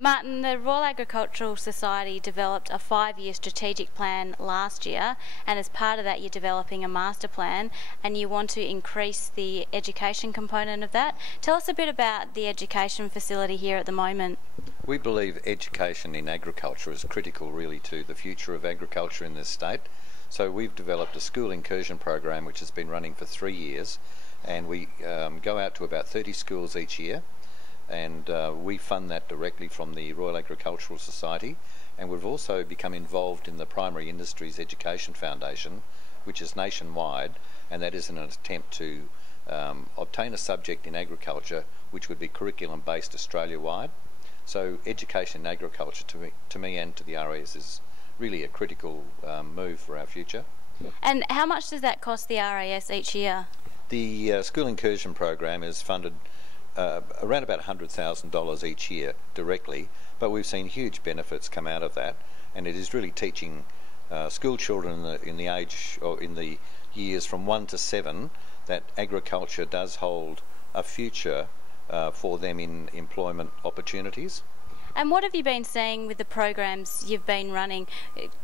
Martin, the Royal Agricultural Society developed a 5-year strategic plan last year, and as part of that you're developing a master plan and you want to increase the education component of that. Tell us a bit about the education facility here at the moment. We believe education in agriculture is critical really to the future of agriculture in this state. So we've developed a school incursion program which has been running for 3 years, and we go out to about 30 schools each year, and we fund that directly from the Royal Agricultural Society. And we've also become involved in the Primary Industries Education Foundation, which is nationwide, and that is in an attempt to obtain a subject in agriculture which would be curriculum based Australia-wide. So education in agriculture to me and to the RAS is really a critical move for our future. And how much does that cost the RAS each year? The school incursion program is funded around about $100,000 each year directly, but we've seen huge benefits come out of that, and it is really teaching school children in the age or in the years from 1 to 7 that agriculture does hold a future for them in employment opportunities. And what have you been seeing with the programs you've been running?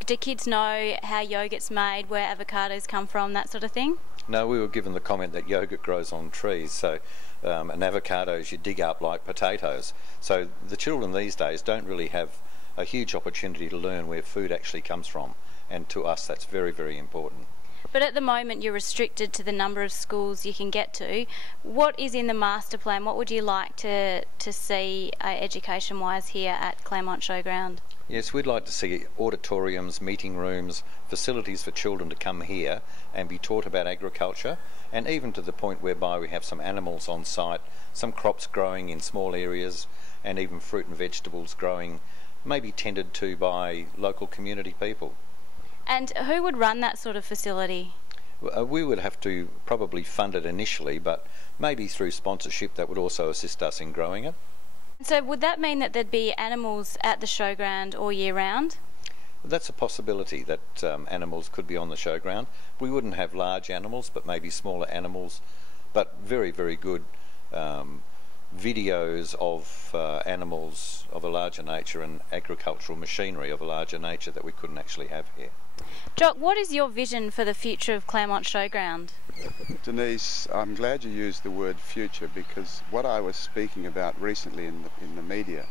Do kids know how yogurt's made, where avocados come from, that sort of thing? No, we were given the comment that yogurt grows on trees, so and avocados you dig up like potatoes. So the children these days don't really have a huge opportunity to learn where food actually comes from, and to us that's very, very important. But at the moment you're restricted to the number of schools you can get to. What is in the master plan? What would you like to see education-wise here at Claremont Showground? Yes, we'd like to see auditoriums, meeting rooms, facilities for children to come here and be taught about agriculture, and even to the point whereby we have some animals on site, some crops growing in small areas, and even fruit and vegetables growing, maybe tended to by local community people. And who would run that sort of facility? We would have to probably fund it initially, but maybe through sponsorship that would also assist us in growing it. So would that mean that there'd be animals at the showground all year round? That's a possibility that animals could be on the showground. We wouldn't have large animals, but maybe smaller animals, but very, very good videos of animals of a larger nature and agricultural machinery of a larger nature that we couldn't actually have here. Jock, what is your vision for the future of Claremont Showground? Denise, I'm glad you used the word future, because what I was speaking about recently in the media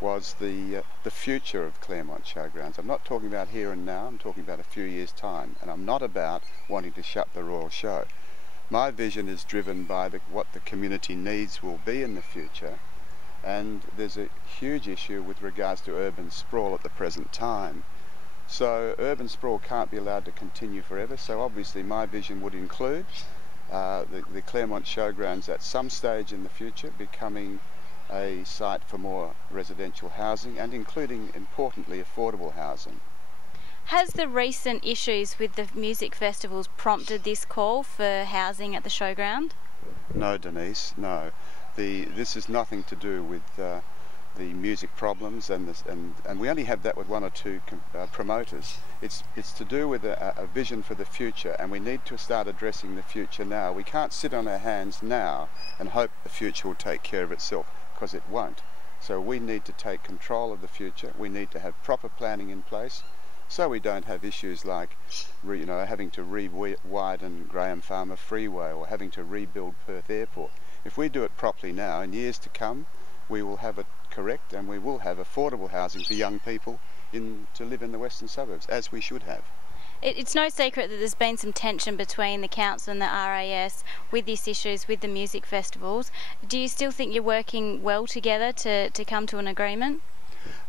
was the future of Claremont Showgrounds. I'm not talking about here and now, I'm talking about a few years' time, and I'm not about wanting to shut the Royal Show. My vision is driven by what the community needs will be in the future, and there's a huge issue with regards to urban sprawl at the present time. So urban sprawl can't be allowed to continue forever, so obviously my vision would include the Claremont Showgrounds at some stage in the future becoming a site for more residential housing, and including, importantly, affordable housing. Has the recent issues with the music festivals prompted this call for housing at the showground? No, Denise, no. This is nothing to do with the music problems, and we only have that with one or two promoters. It's to do with a vision for the future, and we need to start addressing the future now. We can't sit on our hands now and hope the future will take care of itself, because it won't. So we need to take control of the future. We need to have proper planning in place, so we don't have issues like having to re-widen Graham Farmer Freeway or having to rebuild Perth Airport. If we do it properly now, in years to come, we will have it correct, and we will have affordable housing for young people to live in the western suburbs, as we should have. It's no secret that there's been some tension between the council and the RAS with these issues with the music festivals. Do you still think you're working well together to come to an agreement?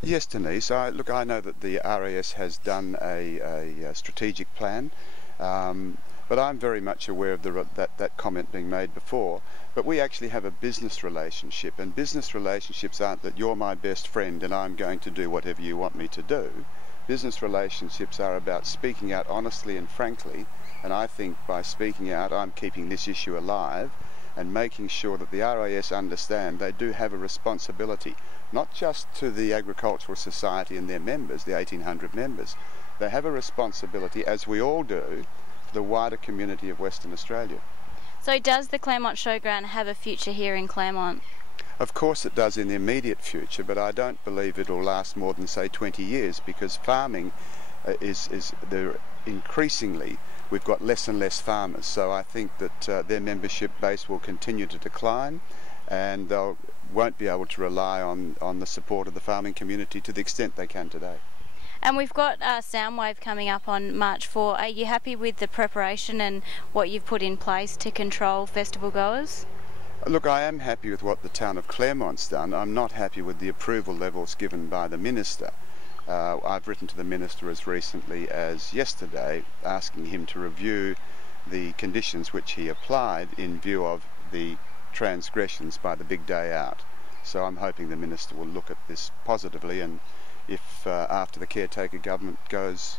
Yes, Denise. I know that the RAS has done a strategic plan, but I'm very much aware of that comment being made before. But we actually have a business relationship, and business relationships aren't that you're my best friend and I'm going to do whatever you want me to do. Business relationships are about speaking out honestly and frankly, and I think by speaking out I'm keeping this issue alive and making sure that the RAS understand they do have a responsibility, not just to the Agricultural Society and their members, the 1,800 members. They have a responsibility, as we all do, for the wider community of Western Australia. So does the Claremont Showground have a future here in Claremont? Of course it does in the immediate future, but I don't believe it'll last more than, say, 20 years, because farming increasingly we've got less and less farmers, so I think that their membership base will continue to decline, and they won't be able to rely on the support of the farming community to the extent they can today. And we've got Soundwave coming up on March 4. Are you happy with the preparation and what you've put in place to control festival goers? Look, I am happy with what the town of Claremont's done. I'm not happy with the approval levels given by the Minister. I've written to the Minister as recently as yesterday asking him to review the conditions which he applied in view of the transgressions by the big day out. So I'm hoping the Minister will look at this positively, and if after the caretaker government goes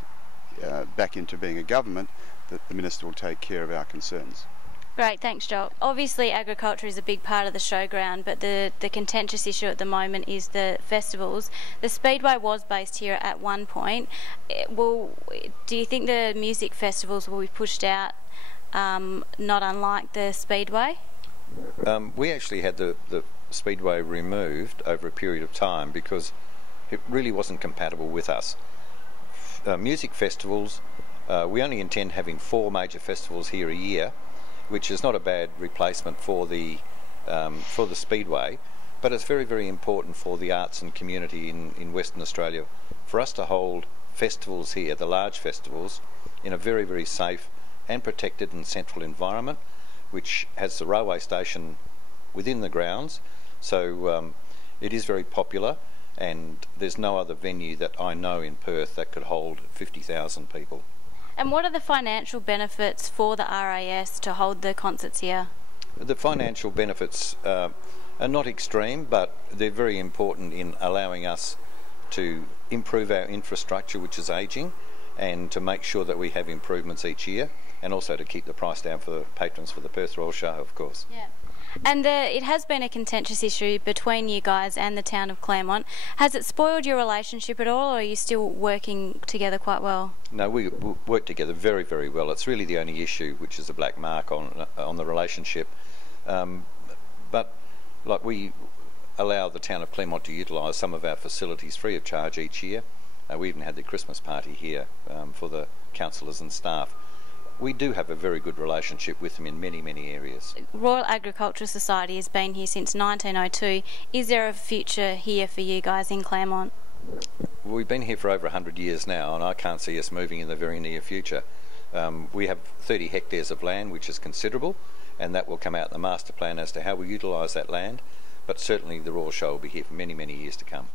back into being a government, that the Minister will take care of our concerns. Great, thanks Joel. Obviously agriculture is a big part of the showground, but the contentious issue at the moment is the festivals. The Speedway was based here at one point. Do you think the music festivals will be pushed out, not unlike the Speedway? We actually had the Speedway removed over a period of time because it really wasn't compatible with us. Music festivals, we only intend having 4 major festivals here a year, which is not a bad replacement for the Speedway, but it's very, very important for the arts and community in Western Australia for us to hold festivals here, the large festivals, in a very, very safe and protected and central environment, which has the railway station within the grounds. So it is very popular, and there's no other venue that I know in Perth that could hold 50,000 people. And what are the financial benefits for the RAS to hold the concerts here? The financial benefits are not extreme, but they're very important in allowing us to improve our infrastructure, which is ageing, and to make sure that we have improvements each year, and also to keep the price down for the patrons for the Perth Royal Show, of course. Yeah. And it has been a contentious issue between you guys and the town of Claremont. Has it spoiled your relationship at all, or are you still working together quite well? No, we work together very, very well. It's really the only issue which is a black mark on the relationship. But like, we allow the town of Claremont to utilise some of our facilities free of charge each year. We even had the Christmas party here for the councillors and staff. We do have a very good relationship with them in many, many areas. Royal Agricultural Society has been here since 1902. Is there a future here for you guys in Claremont? We've been here for over 100 years now, and I can't see us moving in the very near future. We have 30 hectares of land, which is considerable, and that will come out in the master plan as to how we utilise that land. But certainly the Royal Show will be here for many, many years to come.